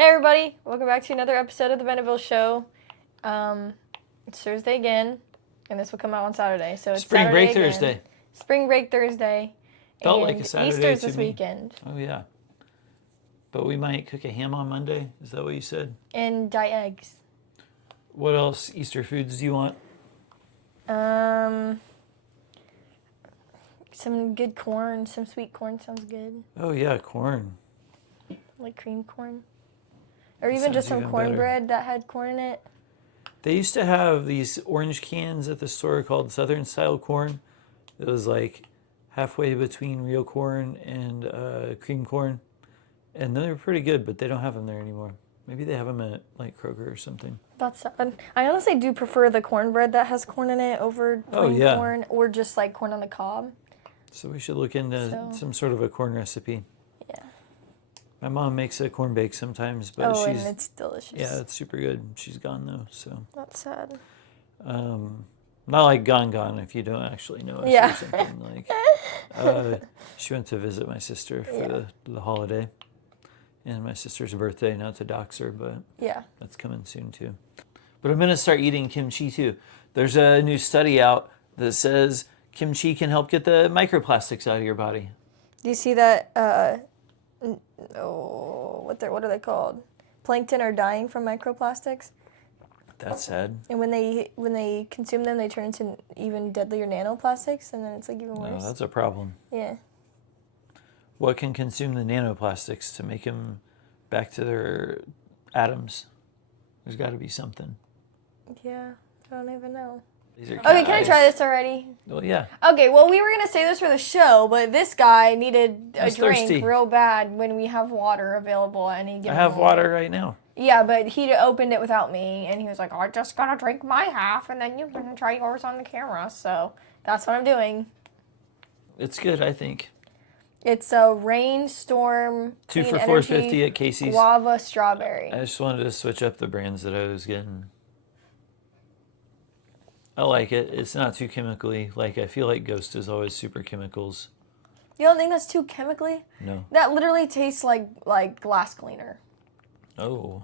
Hey everybody, welcome back to another episode of the Beneville Show. It's Thursday again, and this will come out on Saturday. So it's Spring Saturday break again. Thursday. Spring break Thursday. Felt and like a Saturday Easter's to this me. weekend. Oh yeah. But we might cook a ham on Monday. Is that what you said? And dye eggs. What else Easter foods do you want? Some good corn, some sweet corn sounds good. Oh yeah, corn. Like cream corn. Or even just some even cornbread that had corn in it. They used to have these orange cans at the store called Southern style corn. It was like halfway between real corn and cream corn. And they were pretty good, but they don't have them there anymore. Maybe they have them at like Kroger or something. That's sad. I honestly do prefer the cornbread that has corn in it over plain corn or just like corn on the cob. So we should look into some sort of a corn recipe. Yeah. My mom makes a corn bake sometimes, but and it's delicious. Yeah, it's super good. She's gone though, so. That's sad. Not like gone if you don't actually know us or something. Like, she went to visit my sister for the holiday. And my sister's birthday, not to dox her, but that's coming soon too. But I'm going to start eating kimchi too. There's a new study out that says kimchi can help get the microplastics out of your body. Do you see that, what are they called? Plankton are dying from microplastics. That's sad. And when they consume them, they turn into even deadlier nanoplastics, and then it's like even worse. Oh, that's a problem. Yeah. What can consume the nanoplastics to make them back to their atoms? There's got to be something. Yeah, I don't even know. These are Okay, can I try this already? Well, yeah. Okay, well, we were going to say this for the show, but this guy needed a drink thirsty. real bad when we have water available at any given I have moment. water right now. Yeah, but he opened it without me, and he was like, I just got to drink my half, and then you can try yours on the camera. So that's what I'm doing. It's good, I think. It's a Rainstorm 2 for Clean $4.50 Energy at Casey's. Guava Strawberry. I just wanted to switch up the brands that I was getting. I like it. It's not too chemically. Like, I feel like Ghost is always super chemicals. You don't think that's too chemically? No. That literally tastes like glass cleaner. Oh.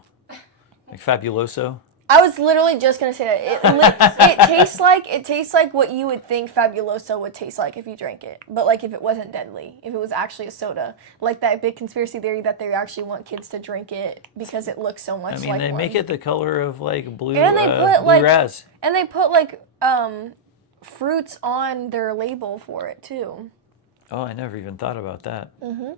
Like Fabuloso? I was literally just gonna say that it tastes like what you would think Fabuloso would taste like if you drank it, but like if it wasn't deadly, if it was actually a soda, like that big conspiracy theory that they actually want kids to drink it because it looks so much like. I mean, they make it the color of like blue. And they put blue raz. And they put like fruits on their label for it too. Oh, I never even thought about that. Mm-hmm.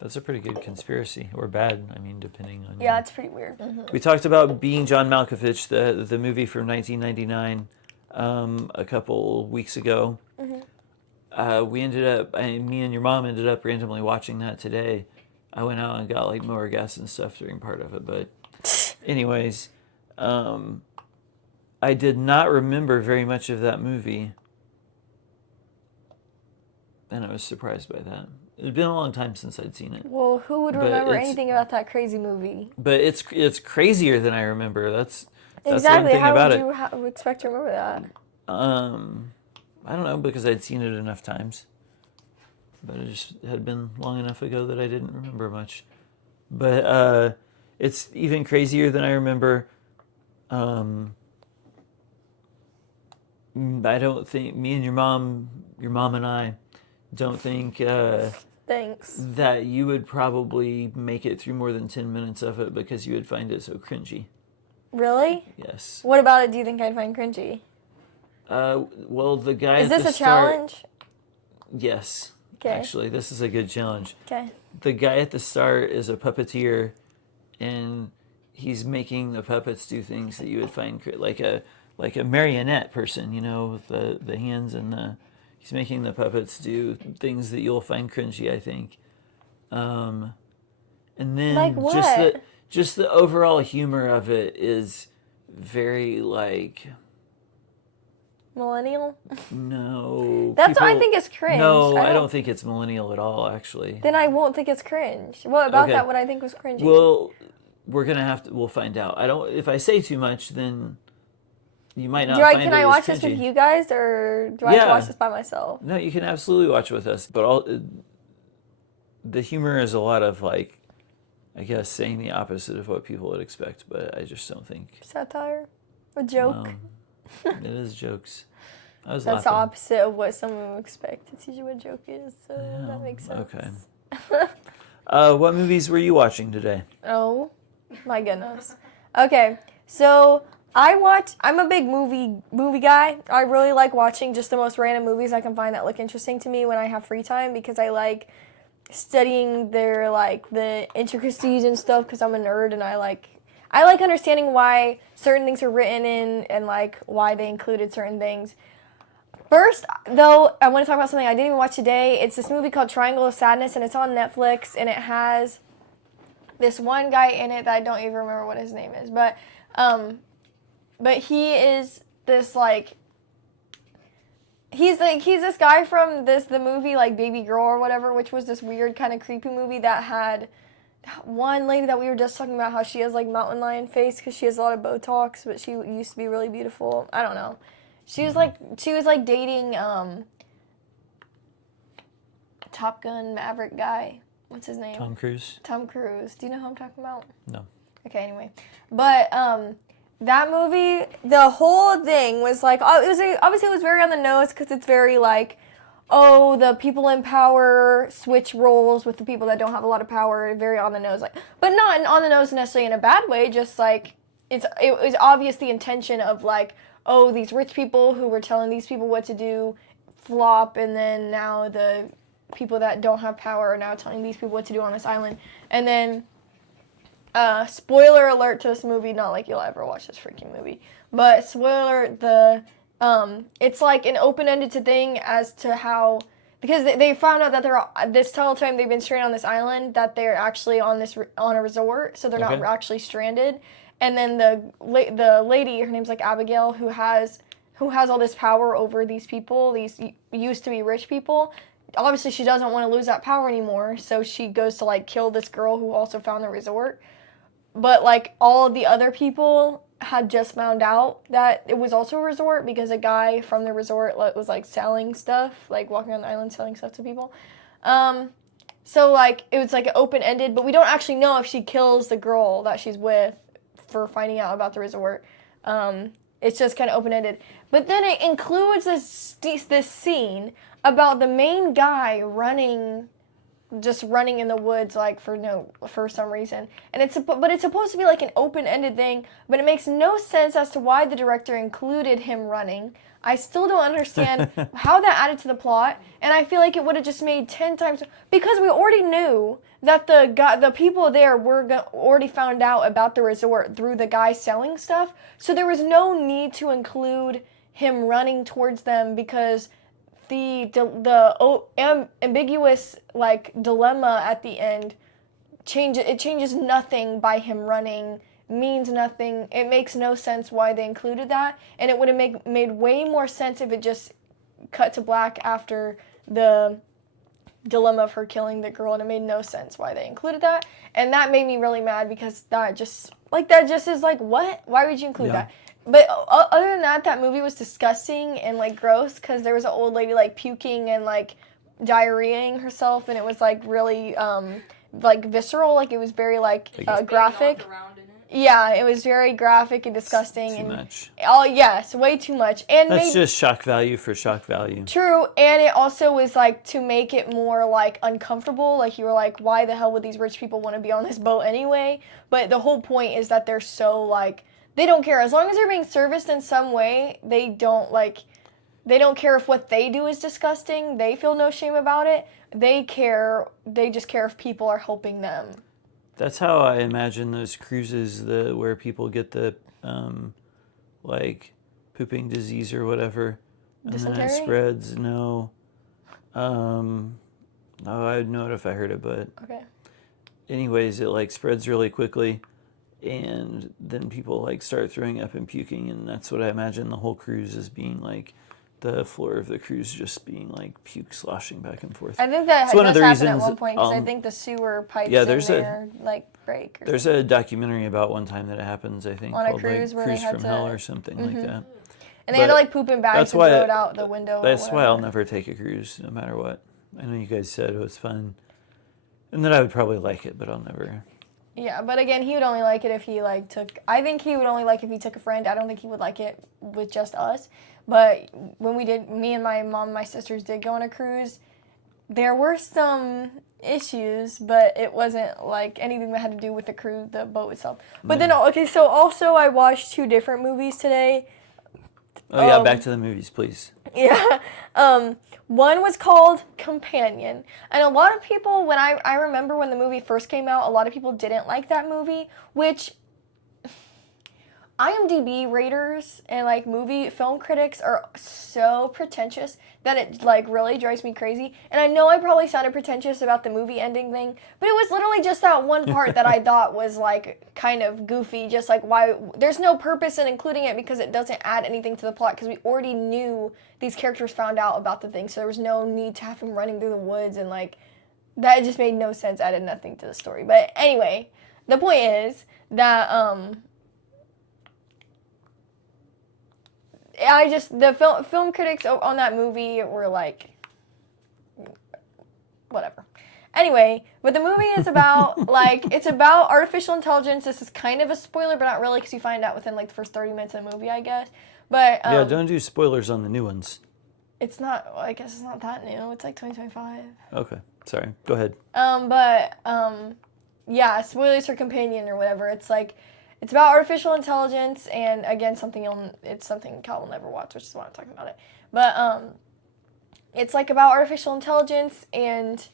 That's a pretty good conspiracy, or bad, I mean, depending on... Yeah, it's pretty weird. Mm-hmm. We talked about Being John Malkovich, the movie from 1999, a couple weeks ago. Mm-hmm. Me and your mom ended up randomly watching that today. I went out and got like mower gas and stuff during part of it, but anyways, I did not remember very much of that movie, and I was surprised by that. It had been a long time since I'd seen it. Well, who would remember anything about that crazy movie? But it's crazier than I remember. That's exactly. The thing about it. How would you expect to remember that? I don't know, because I'd seen it enough times. But it just had been long enough ago that I didn't remember much. But it's even crazier than I remember. I don't think me and your mom and I don't think Thanks. that you would probably make it through more than 10 minutes of it because you would find it so cringy. Really? Yes. What about it do you think I'd find cringy? Well, the guy Is at this the a start, challenge? Yes. Okay. Actually, this is a good challenge. Okay. The guy at the start is a puppeteer, and he's making the puppets do things that you would find like a marionette person, you know, with the hands and the... He's making the puppets do things that you'll find cringy, I think. And then like what? just the overall humor of it is very like... Millennial? No. That's what I think is cringe. No, I don't think it's millennial at all, actually. Then I won't think it's cringe. What about that would I think was cringy? Well, we'll find out. If I say too much, then... You might not find it Can I watch as this with cringy. you guys, or do I have to watch this by myself? No, you can absolutely watch with us. But the humor is a lot of like I guess, saying the opposite of what people would expect, but I just don't think. Satire? A joke? It is jokes. I was That's the laughing. opposite of what someone would expect. It's usually what a joke is, so that makes sense. Okay. What movies were you watching today? Oh, my goodness. Okay, so I'm a big movie guy. I really like watching just the most random movies I can find that look interesting to me when I have free time because I like studying their the intricacies and stuff because I'm a nerd and I like understanding why certain things are written in and like why they included certain things. First, though, I want to talk about something I didn't even watch today. It's this movie called Triangle of Sadness, and it's on Netflix, and it has this one guy in it that I don't even remember what his name is, but he is this he's this guy from the movie like Baby Girl or whatever, which was this weird kind of creepy movie that had one lady that we were just talking about how she has like mountain lion face because she has a lot of Botox, but she used to be really beautiful. I don't know. She was like dating Top Gun Maverick guy. What's his name? Tom Cruise. Tom Cruise. Do you know who I'm talking about? No. Okay, anyway. But that movie, the whole thing was like, obviously it was very on the nose because it's very like, oh, the people in power switch roles with the people that don't have a lot of power, very on the nose, like, but not on the nose necessarily in a bad way, just like it was obvious the intention of like, oh, these rich people who were telling these people what to do flop, and then now the people that don't have power are now telling these people what to do on this island. And then, spoiler alert to this movie, not like you'll ever watch this freaking movie, but spoiler, it's like an open-ended thing as to how, because they found out that this whole time they've been stranded on this island, that they're actually on a resort, so they're not actually stranded. And then the lady, her name's like Abigail, who has all this power over these people, these used to be rich people. Obviously, she doesn't want to lose that power anymore, so she goes to like kill this girl who also found the resort. But like all of the other people had just found out that it was also a resort because a guy from the resort was like selling stuff, like walking on the island selling stuff to people. So like it was like open-ended, but we don't actually know if she kills the girl that she's with for finding out about the resort. It's just kind of open-ended. But then it includes this scene about the main guy running in the woods like for some reason. And it's supposed to be like an open-ended thing, but it makes no sense as to why the director included him running. I still don't understand how that added to the plot, and I feel like it would have just made 10 times, because we already knew that the people there already found out about the resort through the guy selling stuff, so there was no need to include him running towards them, because the ambiguous like dilemma at the end changes nothing by him running, means nothing. It makes no sense why they included that, and it would have made way more sense if it just cut to black after the dilemma of her killing the girl, and it made no sense why they included that, and that made me really mad because that just is like, what? Why would you include that? But other than that movie was disgusting and like gross because there was an old lady like puking and like diarrheaing herself, and it was like really like visceral, like it was very like graphic. Yeah, it was very graphic and disgusting. Too much. Oh yes, way too much. And that's just shock value for shock value. True, and it also was like to make it more like uncomfortable. Like you were like, why the hell would these rich people want to be on this boat anyway? But the whole point is that they're so like, they don't care as long as they're being serviced in some way. They don't care if what they do is disgusting. They feel no shame about it. They just care if people are helping them. That's how I imagine those cruises, where people get the like pooping disease or whatever, and Dysentery? then it spreads. No, I'd know it if I heard it, but okay. Anyways, it like spreads really quickly, and then people like start throwing up and puking, and that's what I imagine the whole cruise is being like. The floor of the cruise just being like puke sloshing back and forth. I think that does happen at one point because I think the sewer pipes in there break. There's a documentary about one time that it happens, I think, on a called cruise like where Cruise they had from to... Hell or something like that. And they had to like poop in bags and throw it out the window. That's why I'll never take a cruise, no matter what. I know you guys said it was fun, and that I would probably like it, but I'll never. Yeah, but again, he would only like it if he I think he would only like if he took a friend. I don't think he would like it with just us. But when me and my mom and my sisters did go on a cruise, there were some issues, but it wasn't like anything that had to do with the boat itself. But then, okay, so also I watched 2 different movies today. Oh yeah, back to the movies, please. Yeah. One was called Companion. And a lot of people, when I remember when the movie first came out, a lot of people didn't like that movie, which IMDb raters and like movie film critics are so pretentious that it like really drives me crazy. And I know I probably sounded pretentious about the movie ending thing, but it was literally just that one part that I thought was like kind of goofy, just like why there's no purpose in including it because it doesn't add anything to the plot because we already knew these characters found out about the thing, so there was no need to have him running through the woods and like that just made no sense, added nothing to the story. But anyway, the point is that the film critics on that movie were like, whatever. Anyway, but the movie is about, it's about artificial intelligence. This is kind of a spoiler, but not really, because you find out within, the first 30 minutes of the movie, I guess. But, yeah, don't do spoilers on the new ones. It's not, I guess it's not that new. It's, 2025. Okay, sorry. Go ahead. Yeah, spoilers for Companion or whatever. It's about artificial intelligence, and again, it's something Cal will never watch, which is why I'm talking about it. But it's about artificial intelligence and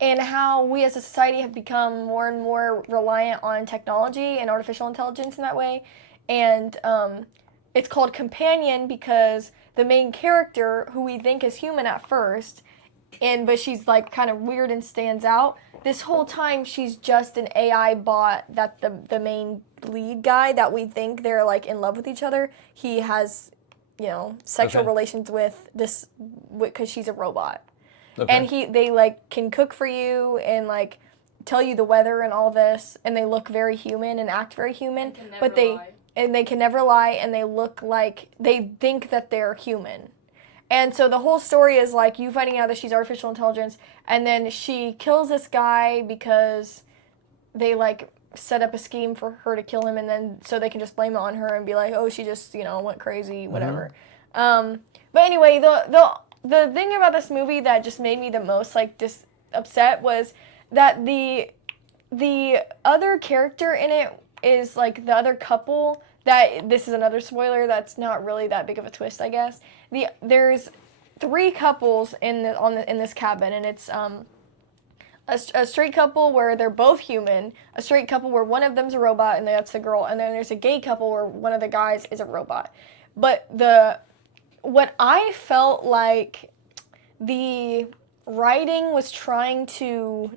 how we as a society have become more and more reliant on technology and artificial intelligence in that way. And it's called Companion because the main character, who we think is human at first, but she's kind of weird and stands out. This whole time, she's just an AI bot that the main lead guy that we think they're in love with each other. He has, sexual relations with this because she's a robot, and they can cook for you and tell you the weather and all this, and they look very human and act very human, but they can never lie, and they look like they think that they're human. And so the whole story is you finding out that she's artificial intelligence, and then she kills this guy because they set up a scheme for her to kill him, and then so they can just blame it on her and be like, oh, she just went crazy, whatever. But anyway, the thing about this movie that just made me the most upset was that the other character in it is the other couple. That this is another spoiler. That's not really that big of a twist, I guess. There's 3 couples in this cabin, and it's a straight couple where they're both human, a straight couple where one of them's a robot and that's the girl, and then there's a gay couple where one of the guys is a robot. But what I felt like the writing was trying to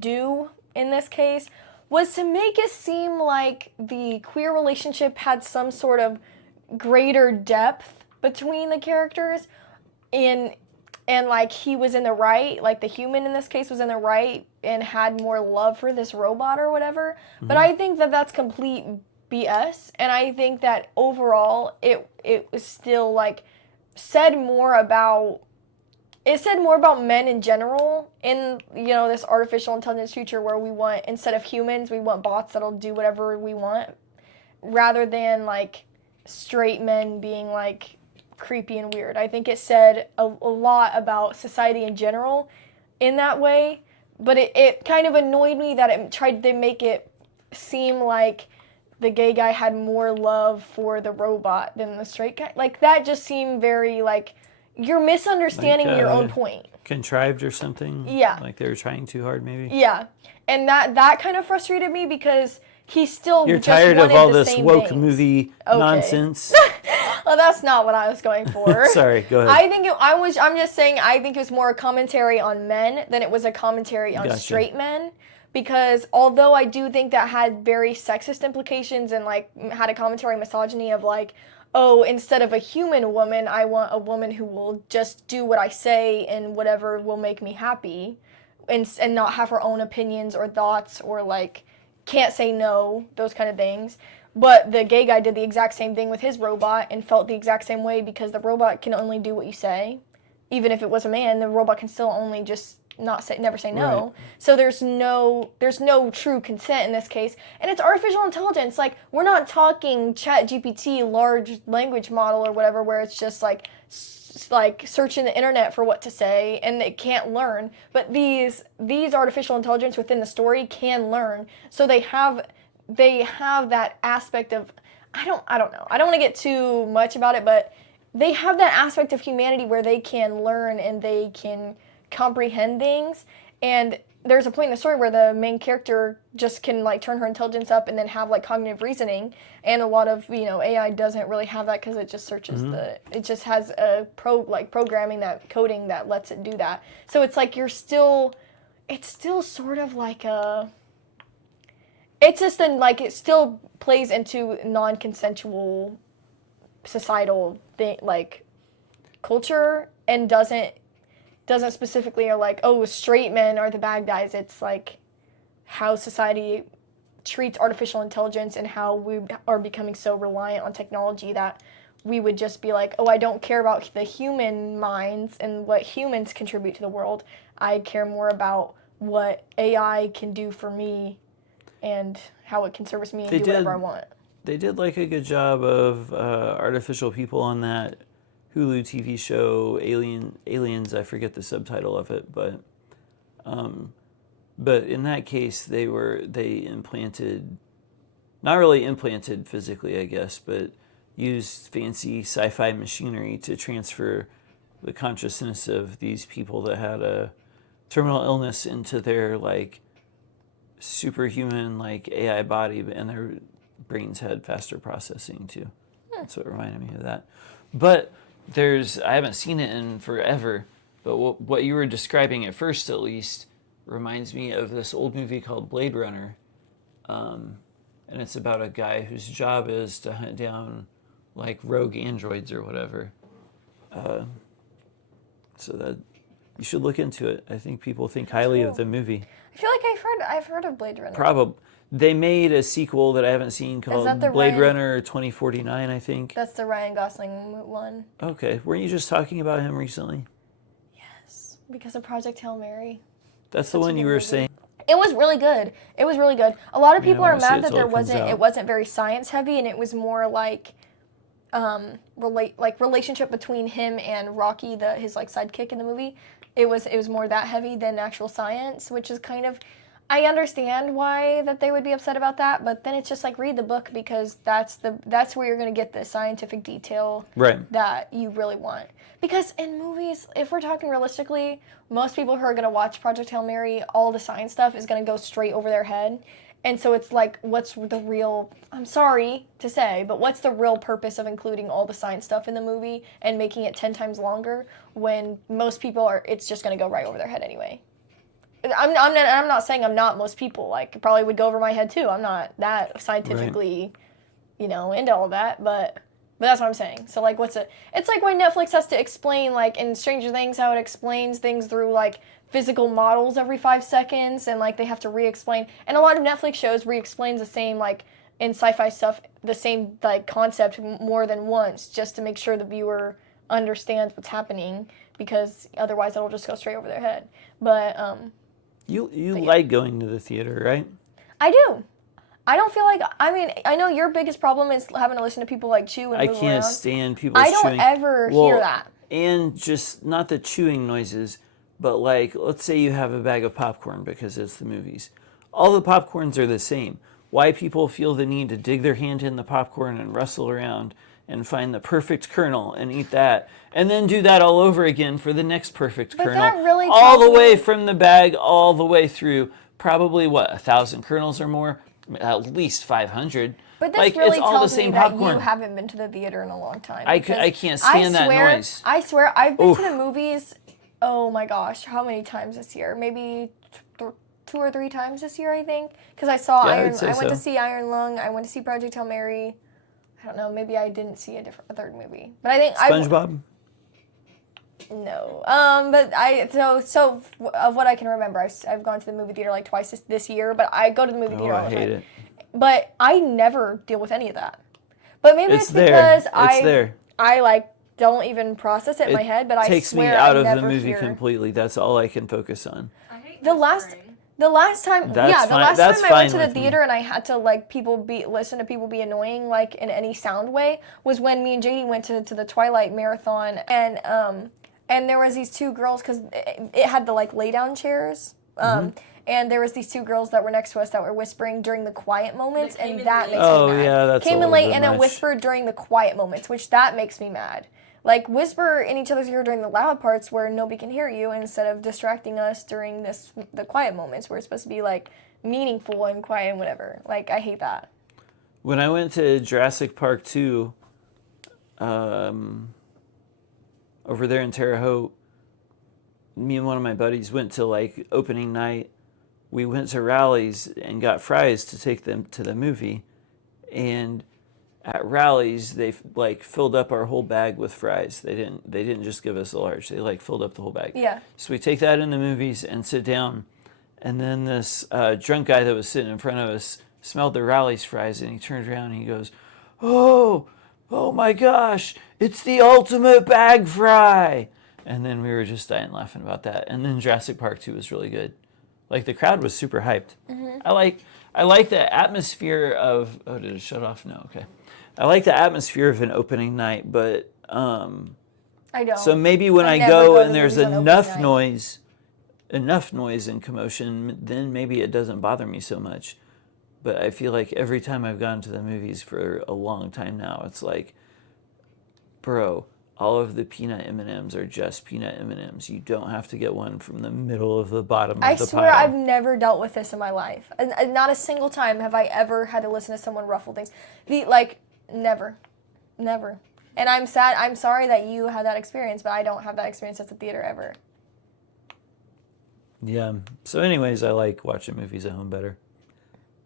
do in this case was to make it seem like the queer relationship had some sort of greater depth between the characters, and he was in the right, the human in this case was in the right and had more love for this robot or whatever. Mm-hmm. But I think that that's complete BS, and I think that overall it was still said more about men in general in, this artificial intelligence future where we want, instead of humans, we want bots that'll do whatever we want, rather than, straight men being, creepy and weird. I think it said a lot about society in general in that way, but it kind of annoyed me that it tried to make it seem like the gay guy had more love for the robot than the straight guy. That just seemed very, you're misunderstanding your own point. Contrived or something? Yeah. They were trying too hard, maybe? Yeah. And that kind of frustrated me because he still You're just tired wanted of all the this same woke things. movie nonsense? Well, that's not what I was going for. Sorry, go ahead. I'm just saying I think it was more a commentary on men than it was a commentary on straight men. Because although I do think that had very sexist implications and had a commentary on misogyny of oh, instead of a human woman, I want a woman who will just do what I say and whatever will make me happy, and not have her own opinions or thoughts or can't say no, those kind of things. But the gay guy did the exact same thing with his robot and felt the exact same way because the robot can only do what you say. Even if it was a man, the robot can still only just never say no. Right. So there's no true consent in this case, and it's artificial intelligence. Like, we're not talking ChatGPT, large language model or whatever, where it's just like searching the internet for what to say and it can't learn. But these artificial intelligence within the story can learn, so they have that aspect of, I don't know, I don't want to get too much about it, but they have that aspect of humanity where they can learn and they can comprehend things. And there's a point in the story where the main character just can like turn her intelligence up and then have like cognitive reasoning. And a lot of AI doesn't really have that because it just searches it just has a programming, that coding that lets it do that. So it's like it's still sort of like it's just it still plays into non-consensual societal thing, like culture, and doesn't specifically are like, oh, straight men are the bad guys. It's like how society treats artificial intelligence and how we are becoming so reliant on technology that we would just be like, oh, I don't care about the human minds and what humans contribute to the world. I care more about what AI can do for me and how it can service me and do whatever I want. They did like a good job of artificial people on that Hulu TV show Aliens. I forget the subtitle of it, but in that case they implanted, not really implanted physically, I guess, but used fancy sci-fi machinery to transfer the consciousness of these people that had a terminal illness into their like superhuman like AI body, and their brains had faster processing too. That's what reminded me of that. But I haven't seen it in forever, but what you were describing at first, at least, reminds me of this old movie called Blade Runner. And it's about a guy whose job is to hunt down like rogue androids or whatever. So that you should look into it. I think people think highly of the movie. I feel like I've heard of Blade Runner. Probably. They made a sequel that I haven't seen called Blade Runner 2049, I think. That's the Ryan Gosling one. Okay. Weren't you just talking about him recently? Yes, because of Project Hail Mary. That's the one you were saying? It was really good. It was really good. A lot of people are mad that it wasn't very science heavy, and it was more like relationship between him and Rocky, his like sidekick in the movie. It was more that heavy than actual science, which is kind of, I understand why that they would be upset about that, but then it's just like, read the book, because that's where you're going to get the scientific detail that you really want. Because in movies, if we're talking realistically, most people who are going to watch Project Hail Mary, all the science stuff is going to go straight over their head. And so it's like, what's the real, I'm sorry to say, but what's the real purpose of including all the science stuff in the movie and making it 10 times longer when most people it's just going to go right over their head anyway? I'm not saying I'm not most people. Like, it probably would go over my head too. I'm not that scientifically, into all that, but that's what I'm saying. So like, it's like when Netflix has to explain, like in Stranger Things, how it explains things through like physical models every 5 seconds, and like they have to re-explain. And a lot of Netflix shows re-explains the same, like in sci-fi stuff, the same like concept more than once, just to make sure the viewer understands what's happening, because otherwise it'll just go straight over their head. But You like going to the theater, right? I do. I don't feel like, I know your biggest problem is having to listen to people like chew and move around. I can't stand people chewing. I don't ever hear that. And just not the chewing noises, but like, let's say you have a bag of popcorn because it's the movies. All the popcorns are the same. Why people feel the need to dig their hand in the popcorn and wrestle around and find the perfect kernel and eat that, and then do that all over again for the next perfect kernel. That really all the way from the bag, all the way through, probably 1,000 kernels or more, at least 500. But this like, really it's all tells the same me that popcorn. you haven't been to the theater in a long time. I can't stand that noise. I swear, I've been to the movies, oh my gosh, how many times this year? Maybe 2 or 3 times this year, I think. Because I saw I went to see Iron Lung, I went to see Project Hail Mary. I don't know, maybe I didn't see a third movie. But I think SpongeBob? No. But so of what I can remember, I've gone to the movie theater like twice this year, but I go to the movie theater all the time. I hate it. But I never deal with any of that. But maybe it's because I like don't even process it in my head, but I takes me swear out I of the never movie hear. completely. That's all I can focus on. I hate The last time, That's the fine- last that's time I went fine to the with me. theater and I had to like listen to people be annoying like in any sound way was when me and JD went to the Twilight Marathon and there was these two girls because it had the like lay down chairs and there was these two girls that were next to us that were whispering during the quiet moments They came and in that late. makes me Oh, mad. yeah, that's came a in little late bit and then much. whispered during the quiet moments, which that makes me mad. Like, whisper in each other's ear during the loud parts where nobody can hear you instead of distracting us during the quiet moments where it's supposed to be, like, meaningful and quiet and whatever. Like, I hate that. When I went to Jurassic Park 2, over there in Terre Haute, me and one of my buddies went to, like, opening night. We went to Rally's and got fries to take them to the movie. And at Rally's, they like filled up our whole bag with fries. They didn't just give us a large. They like filled up the whole bag. Yeah. So we take that in the movies and sit down. And then this drunk guy that was sitting in front of us smelled the Rally's fries and he turned around and he goes, oh my gosh, it's the ultimate bag fry. And then we were just dying laughing about that. And then Jurassic Park 2 was really good. Like the crowd was super hyped. Mm-hmm. I like the atmosphere of, oh, did it shut off? No, okay. I like the atmosphere of an opening night, but I don't. so maybe when I never go to and there's movies on opening enough noise and commotion, then maybe it doesn't bother me so much. But I feel like every time I've gone to the movies for a long time now, it's like, bro, all of the peanut M&Ms are just peanut M&Ms. You don't have to get one from the middle of the bottom I of the swear pile. I've never dealt with this in my life. And not a single time have I ever had to listen to someone ruffle things. Never. And I'm sad. I'm sorry that you had that experience, but I don't have that experience at the theater ever. Yeah. So anyways, I like watching movies at home better.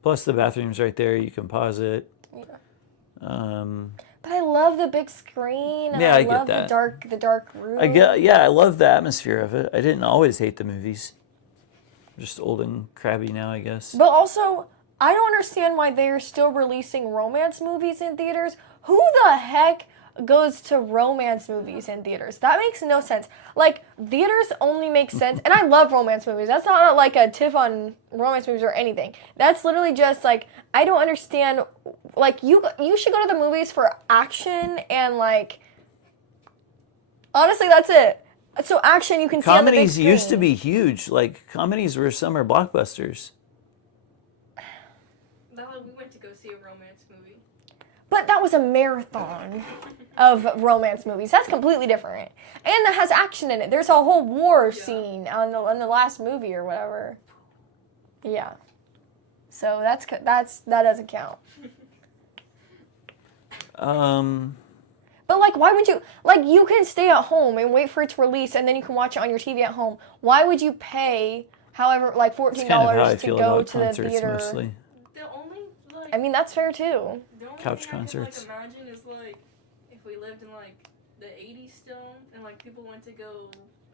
Plus the bathroom's right there. You can pause it. Yeah. But I love the big screen. And Yeah, I get love that. the dark room. I love the atmosphere of it. I didn't always hate the movies. I'm just old and crabby now, I guess. But also, I don't understand why they're still releasing romance movies in theaters. Who the heck goes to romance movies in theaters? That makes no sense. Like, theaters only make sense, and I love romance movies. That's not like a tiff on romance movies or anything. That's literally just like, I don't understand. Like, you should go to the movies for action and like, honestly, that's it. So action you can see on the big Comedies screen. used to be huge. Like, comedies were summer blockbusters. We went to go see a romance movie. But that was a marathon of romance movies. That's completely different. And that has action in it. There's a whole war scene on the last movie or whatever. Yeah. So that doesn't count. But like, why would you, like, you can stay at home and wait for it to release and then you can watch it on your TV at home. Why would you pay however like $14 It's kind of how I to feel go about to the concerts theater? mostly. The only I mean, that's fair too. the only Couch thing concerts. I can like imagine is like if we lived in like the 80s still and like people went to go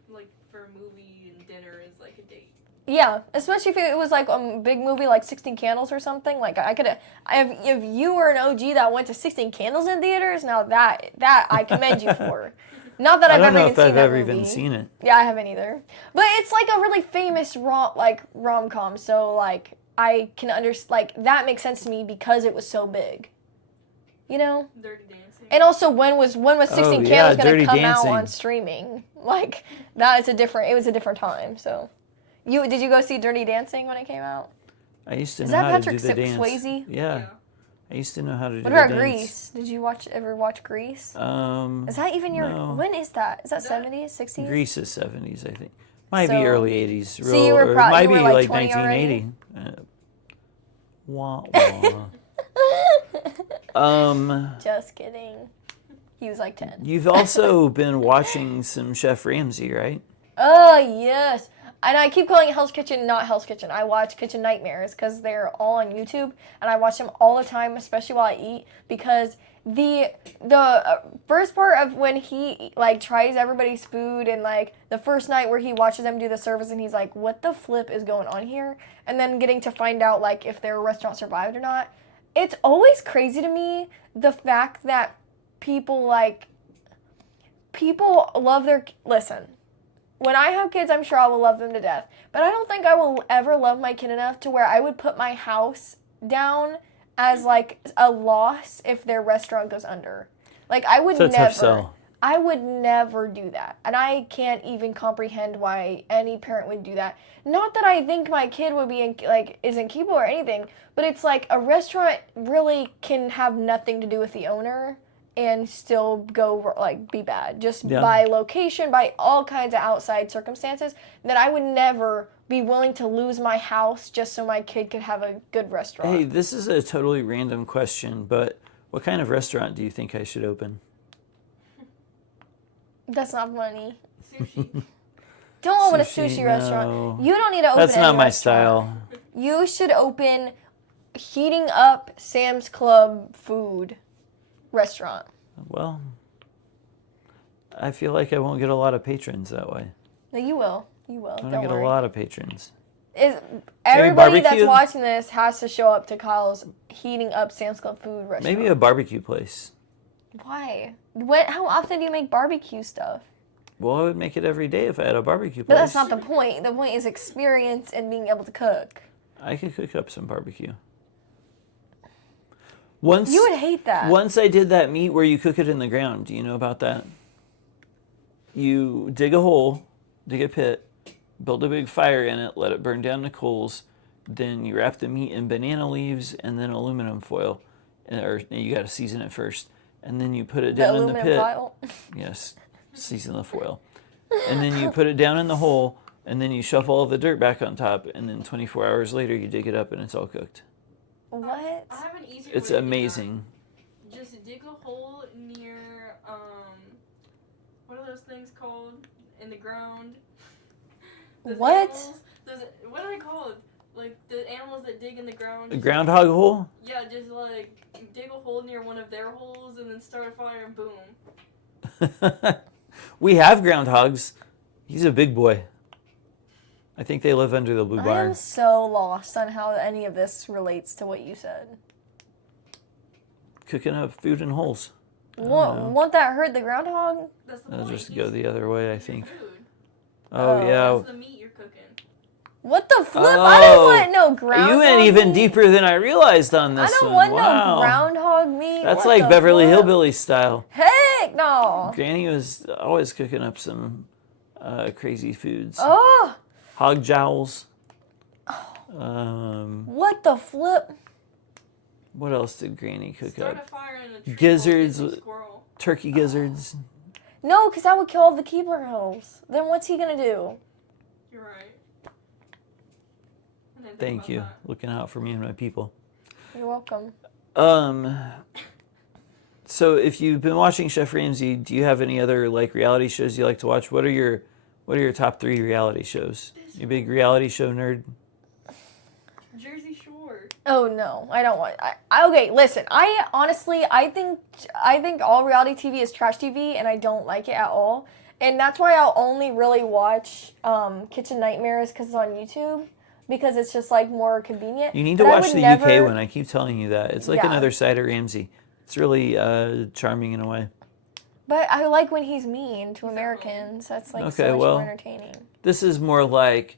like for a movie and dinner is like a date. Yeah, especially if it was like a big movie like 16 Candles or something. Like I could, if you were an OG that went to 16 Candles in theaters, now that I commend you for. Not that I I've don't ever know even if seen I've that ever movie. even seen it. Yeah, I haven't either. But it's like a really famous rom-com, so like I can understand, like that makes sense to me because it was so big. You know? Dirty Dancing. And also when was 16 yeah, Candles going Dirty to come Dancing. out on streaming? Like it was a different time, so. Did you go see Dirty Dancing when it came out? I used to Is know that how Patrick to do the dance. Swayze? Yeah. I used to know how to do What the about dance. Grease? Did you ever watch Grease? Is that even your? no. When is that? Is that 70s, 60s? Grease is 70s, I think. Might be So- early 80s. so you were or pro- might you were be like like 20 1980. Wah, wah. Just kidding. He was like 10. You've also been watching some Chef Ramsay, right? Oh yes. And I keep calling it Hell's Kitchen, not Hell's Kitchen. I watch Kitchen Nightmares because they're all on YouTube, and I watch them all the time, especially while I eat, because the first part of when he like tries everybody's food and like the first night where he watches them do the service and he's like, what the flip is going on here? And then getting to find out like if their restaurant survived or not. It's always crazy to me the fact that people like people love listen. When I have kids, I'm sure I will love them to death. But I don't think I will ever love my kid enough to where I would put my house down as like a loss if their restaurant goes under. Like I would It's a tough never. sell. I would never do that. And I can't even comprehend why any parent would do that. Not that I think my kid would be isn't capable or anything, but it's like a restaurant really can have nothing to do with the owner and still go like be bad just by location, by all kinds of outside circumstances, that I would never be willing to lose my house just so my kid could have a good restaurant. Hey, this is a totally random question, but what kind of restaurant do you think I should open? That's not funny. Sushi. Don't open a Sushi, sushi no. restaurant. You don't need to open That's not any my restaurant. style. You should open heating up Sam's Club food restaurant. Well, I feel like I won't get a lot of patrons that way. No, you will. You will. I'm Don't gonna get worry. a lot of patrons. Everybody that's barbecue? watching this has to show up to Kyle's heating up Sam's Club food restaurant. Maybe a barbecue place. Why? How often do you make barbecue stuff? Well, I would make it every day if I had a barbecue But place. that's not the point. The point is experience and being able to cook. I could cook up some barbecue. Once You would hate that. Once I did that meat where you cook it in the ground. Do you know about that? You dig a hole, dig a pit, build a big fire in it, let it burn down the coals. Then you wrap the meat in banana leaves and then aluminum foil. Or you got to season it first. And then you put it down in the pit. Foil? Yes, season the foil. And then you put it down in the hole, and then you shuffle all the dirt back on top, and then 24 hours later you dig it up and it's all cooked. What? I have an easier It's way to do amazing. that. Just dig a hole near what are those things called in the ground? Those What? animals- what are they called? Like the animals that dig in the ground. A groundhog hole? Yeah, just like dig a hole near one of their holes and then start a fire and boom. We have groundhogs. He's a big boy. I think they live under the blue I barn. am so lost on how any of this relates to what you said. Cooking up food in holes. Won't that hurt the groundhog? That's the They'll point. just go the other way, I think. Food. Oh, yeah. That's the meat you're cooking. What the flip? I don't Oh, want no groundhog. You went even meat. deeper than I realized on I this don't one. want Wow. no groundhog meat. That's What like the Beverly flip? Hillbillies style. Heck no. Granny was always cooking up some crazy foods. Oh, Hog jowls. what the flip? What else did Granny cook Start up? a fire in a tree. Gizzards. Or get some squirrel. Turkey gizzards. No, because that would kill all the Keebler Hills. Then what's he gonna do? You're right. I didn't think Thank about you. that. Looking out for me and my people. You're welcome. So if you've been watching Chef Ramsay, do you have any other like reality shows you like to watch? What are your top 3 reality shows? You a big reality show nerd? Jersey Shore. Oh no, I don't want. Okay, listen. I think all reality TV is trash TV, and I don't like it at all. And that's why I'll only really watch Kitchen Nightmares because it's on YouTube, because it's just like more convenient. You need to But I watch would the never- UK one. I keep telling you that. It's like Yeah. another side of Ramsay. It's really charming in a way. But I like when he's mean to Americans. That's like Okay, so much well, more entertaining. This is more like,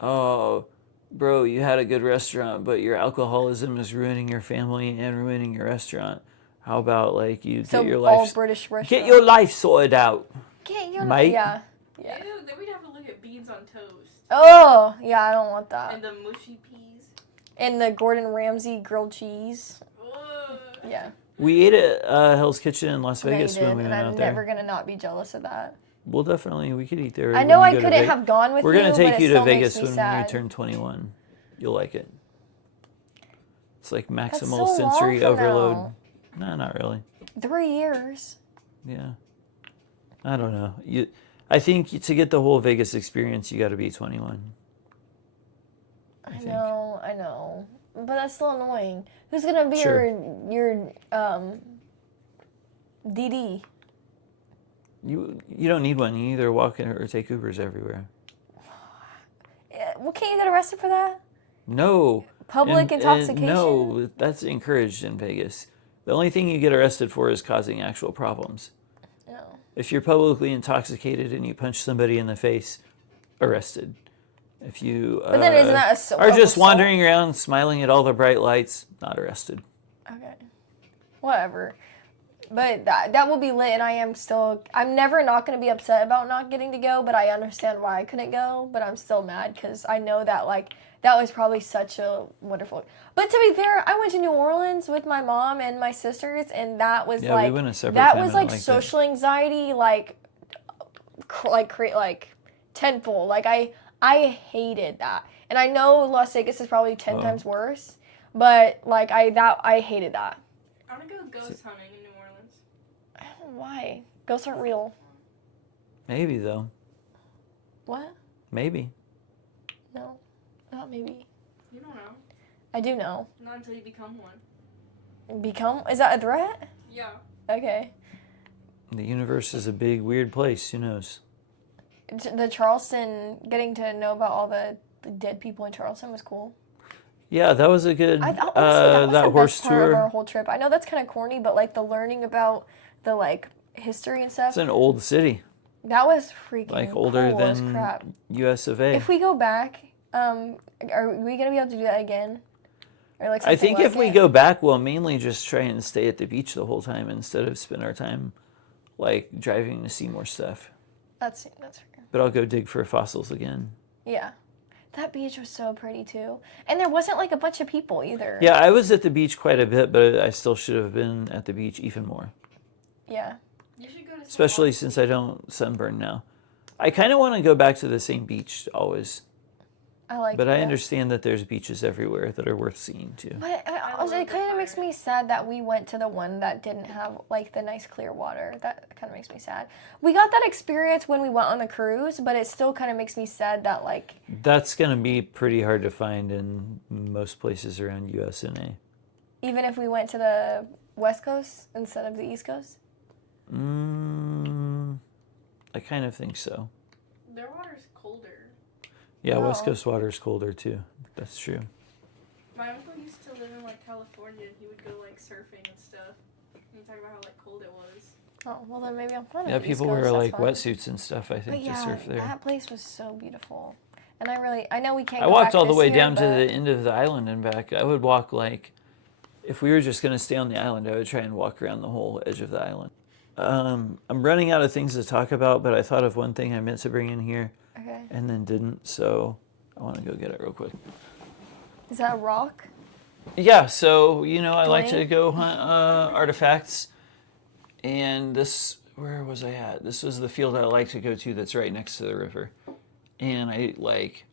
oh, bro, you had a good restaurant, but your alcoholism is ruining your family and ruining your restaurant. How about like you So get your all life British restaurants. get your life sorted out? Get your mate. Yeah. Ew, then we'd have to look at beans on toast. Oh yeah, I don't want that. And the mushy peas. And the Gordon Ramsay grilled cheese. Ugh. Yeah. We ate at Hell's Kitchen in Las Yeah, you Vegas did, when we and went I'm out never there. gonna not be jealous of that. We'll definitely we could eat there. I know when I you go to couldn't Vegas. have gone with We're you. gonna but take it you to still Vegas makes me when sad. you turn 21. You'll like it. It's like That's maximal so sensory long from overload. now. No, not really. 3 years. Yeah. I don't know. I think to get the whole Vegas experience, you got to be 21. I know. But that's still annoying. Who's gonna be Sure. your DD? You don't need one. You either walk in or take Ubers everywhere. Well, can't you get arrested for that? No. Public intoxication? No, that's encouraged in Vegas. The only thing you get arrested for is causing actual problems. No. If you're publicly intoxicated and you punch somebody in the face, arrested. If you But then isn't that are just assault? wandering around smiling at all the bright lights, not arrested. Okay. Whatever. But that will be lit, and I'm never not going to be upset about not getting to go, but I understand why I couldn't go, but I'm still mad because I know that, like, that was probably such a wonderful... But to be fair, I went to New Orleans with my mom and my sisters, and that was, Yeah, we went a separate that time was, and I like, liked social anxiety, tenfold. Like, I hated that. And I know Las Vegas is probably 10 times worse, but, like, I hated that. I want to go ghost hunting in New Orleans. Why? Ghosts aren't real. Maybe, though. What? Maybe. No. Not maybe. You don't know. I do know. Not until you become one. Become? Is that a threat? Yeah. Okay. The universe is a big, weird place. Who knows? The Charleston, getting to know about all the dead people in Charleston was cool. Yeah, that was a good, Honestly, that was that the horse best part of tour. our whole trip. I know that's kind of corny, but, like, the learning about the, like, history and stuff, It's an old city, that was freaking like older cool as than crap. US of A. If we go back, are we going to be able to do that again? Or, like, I something think like if we it? go back, we'll mainly just try and stay at the beach the whole time instead of spend our time, like, driving to see more stuff. That's fair. But I'll go dig for fossils again. Yeah. That beach was so pretty, too. And there wasn't, like, a bunch of people, either. Yeah, I was at the beach quite a bit, but I still should have been at the beach even more. Yeah. You should go to Especially since I don't sunburn now. I kind of want to go back to the same beach always. I like But that. I understand that there's beaches everywhere that are worth seeing, too. But also, love it the kind of makes fire. me sad that we went to the one that didn't have, like, the nice clear water. That kind of makes me sad. We got that experience when we went on the cruise, but it still kind of makes me sad that, like... That's going to be pretty hard to find in most places around US and A. Even if we went to the West Coast instead of the East Coast? I kind of think so. Their water's colder. Yeah, West Oh. Coast water is colder, too. That's true. My uncle used to live in, like, California, and he would go, like, surfing and stuff. And he talked about how, like, cold it was. Oh, well, then maybe I'm fine Yeah, with the East people Coast. wear, That's like, fine. wetsuits and stuff, I But think, to yeah, surf there. that place was so beautiful. And I know we can't I go walked back all the this way year, down to but- the end of the island and back. I would walk, like, if we were just going to stay on the island, I would try and walk around the whole edge of the island. I'm running out of things to talk about, but I thought of one thing I meant to bring in here Okay. and then didn't, so I want to go get it real quick. Is that a rock? Yeah, so, you know, I like to Bling? go hunt artifacts, and where was I at? This was the field I like to go to that's right next to the river. And I, like,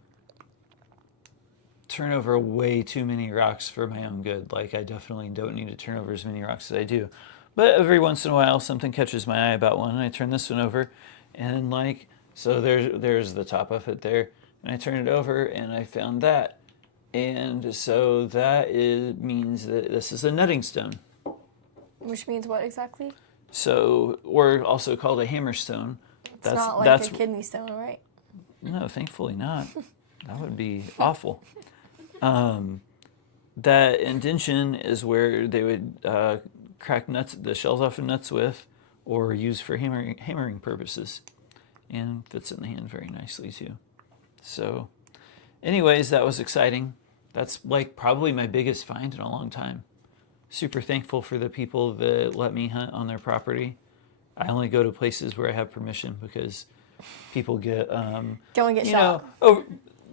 turn over way too many rocks for my own good. Like, I definitely don't need to turn over as many rocks as I do. But every once in a while, something catches my eye about one, and I turn this one over, and, like, so there's the top of it there, and I turn it over, and I found that. And so means that this is a nutting stone. Which means what exactly? So, or also called a hammerstone. It's not like a kidney stone, right? No, thankfully not. That would be awful. That indention is where they would crack the shells off of nuts with, or use for hammering purposes, and fits in the hand very nicely too. So, anyways, that was exciting. That's, like, probably my biggest find in a long time. Super thankful for the people that let me hunt on their property. I only go to places where I have permission because people get Don't get shot.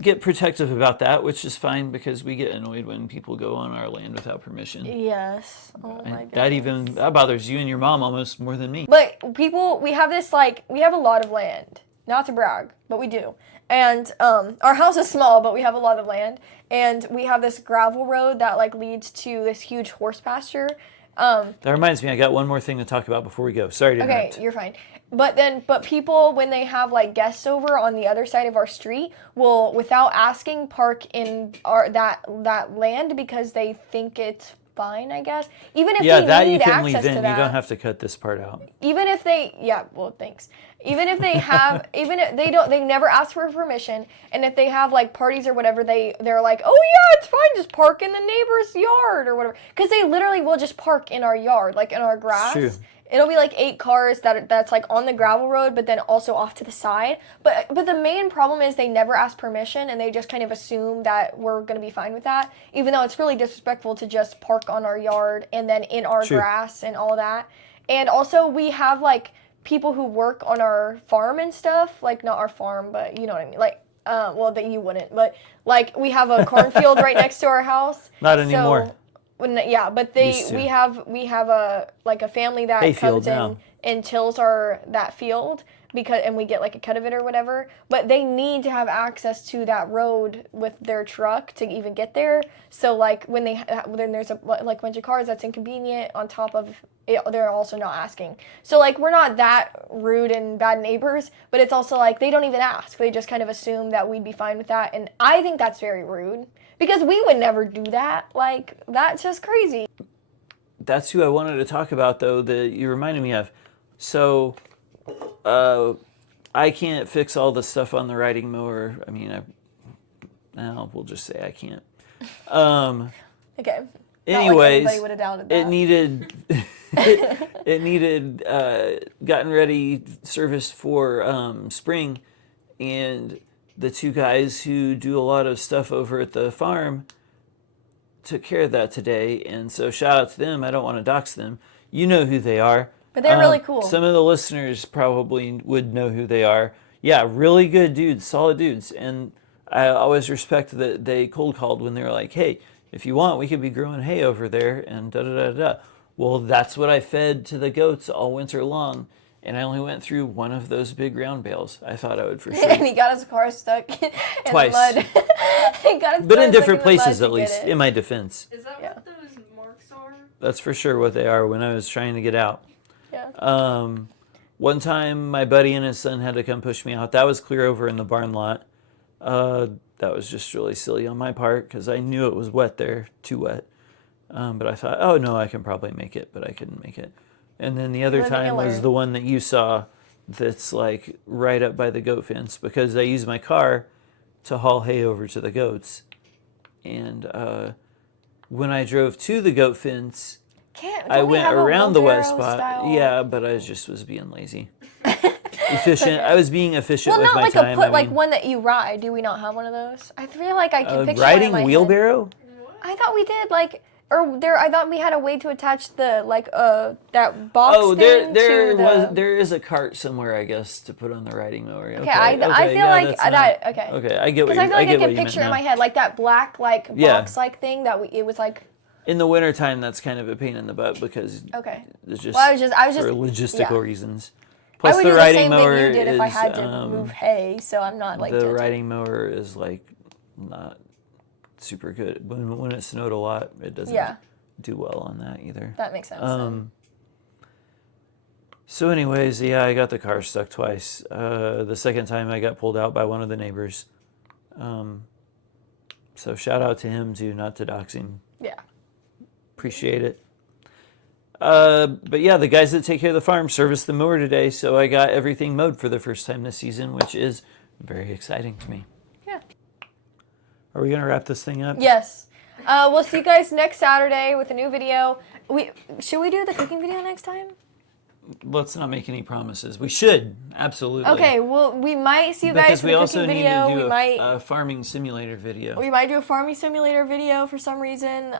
get protective about that, which is fine because we get annoyed when people go on our land without permission. Yes. Oh my And god. that bothers you and your mom almost more than me. But we have this, like, we have a lot of land. Not to brag, but we do. And our house is small, but we have a lot of land. And we have this gravel road that, like, leads to this huge horse pasture. That reminds me, I got one more thing to talk about before we go. Sorry to Okay, interrupt. you're fine. But people, when they have, like, guests over on the other side of our street, will, without asking, park in that land because they think it's fine, I guess. Even if Yeah, they that you need can leave access in. to You that. don't have to cut this part out. Even if they, yeah, well, thanks. Even if they have, even if they never ask for permission. And if they have like parties or whatever, they're like, oh yeah, it's fine, just park in the neighbor's yard or whatever. Because they literally will just park in our yard, like in our grass. True. It'll be like 8 cars that's like on the gravel road, but then also off to the side. But the main problem is they never ask permission, and they just kind of assume that we're gonna be fine with that, even though it's really disrespectful to just park on our yard and then in our grass and all that. And also we have like people who work on our farm and stuff, like not our farm, but you know what I mean, like well that you wouldn't, but like we have a cornfield right next to our house. Not anymore. Yeah, but we have a like a family that Hayfield comes in now. and tills that field and we get like a cut of it or whatever. But they need to have access to that road with their truck to even get there. So like when there's a like bunch of cars, that's inconvenient. On top of it, they're also not asking. So like we're not that rude and bad neighbors, but it's also like they don't even ask. They just kind of assume that we'd be fine with that, and I think that's very rude. Because we would never do that. Like, that's just crazy. That's who I wanted to talk about, though, that you reminded me of. So, I can't fix all the stuff on the riding mower. I mean, we'll just say I can't. Okay. Anyways, Not like anybody would have doubted that. it needed gotten ready, serviced for spring, and the 2 guys who do a lot of stuff over at the farm took care of that today. And so shout out to them. I don't want to dox them. You know who they are. But they're really cool. Some of the listeners probably would know who they are. Yeah, really good dudes, solid dudes. And I always respect that they cold called when they were like, hey, if you want, we could be growing hay over there and da-da-da-da. Well, that's what I fed to the goats all winter long. And I only went through one of those big round bales. I thought I would for sure. And he got his car stuck in Twice. the mud. But in different places, at least, in my defense. Is that what those marks are? That's for sure what they are when I was trying to get out. Yeah. One time, my buddy and his son had to come push me out. That was clear over in the barn lot. That was just really silly on my part because I knew it was wet there, too wet. But I thought, oh no, I can probably make it, but I couldn't make it. And then the other time was the one that you saw that's like right up by the goat fence because I used my car to haul hay over to the goats. And when I drove to the goat fence, I went around the wet spot. Style? Yeah, but I was being lazy. Efficient. I was being efficient with not my like time. like one that you ride. Do we not have one of those? I feel like I can picture riding one in my wheelbarrow? What? I thought we did I thought we had a way to attach the that box thing to the... there is a cart somewhere, I guess, to put on the riding mower. Okay, I feel like that. Okay. Okay, I get what Because I feel like I can you picture meant in my now. head like that black box thing that it was like. In the wintertime, that's kind of a pain in the butt because it's just, I was just for logistical reasons. I Plus, would the do the riding same mower thing you did is, if I had to move hay, so I'm not like the judging. riding mower is like not super good. When it snowed a lot, it doesn't do well on that either. That makes sense. So anyways, I got the car stuck twice. The second time I got pulled out by one of the neighbors. So shout out to him too, not to dox him. Yeah. Appreciate it. But yeah, the guys that take care of the farm serviced the mower today, so I got everything mowed for the first time this season, which is very exciting to me. Yeah. Are we gonna wrap this thing up? Yes. We'll see you guys next Saturday with a new video. Should we do the cooking video next time? Let's not make any promises. We should, absolutely. Okay, well, we might see you guys for the cooking video. Because we also need to do a farming simulator video. We might do a farming simulator video for some reason.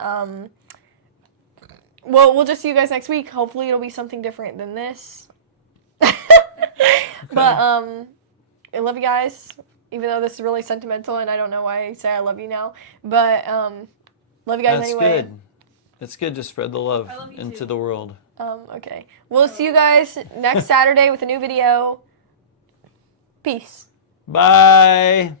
Well, we'll just see you guys next week. Hopefully it'll be something different than this. But I love you guys, even though this is really sentimental and I don't know why I say I love you now. But love you guys anyway. That's good. It's good to spread the love into the world. Okay. We'll see you guys next Saturday with a new video. Peace. Bye.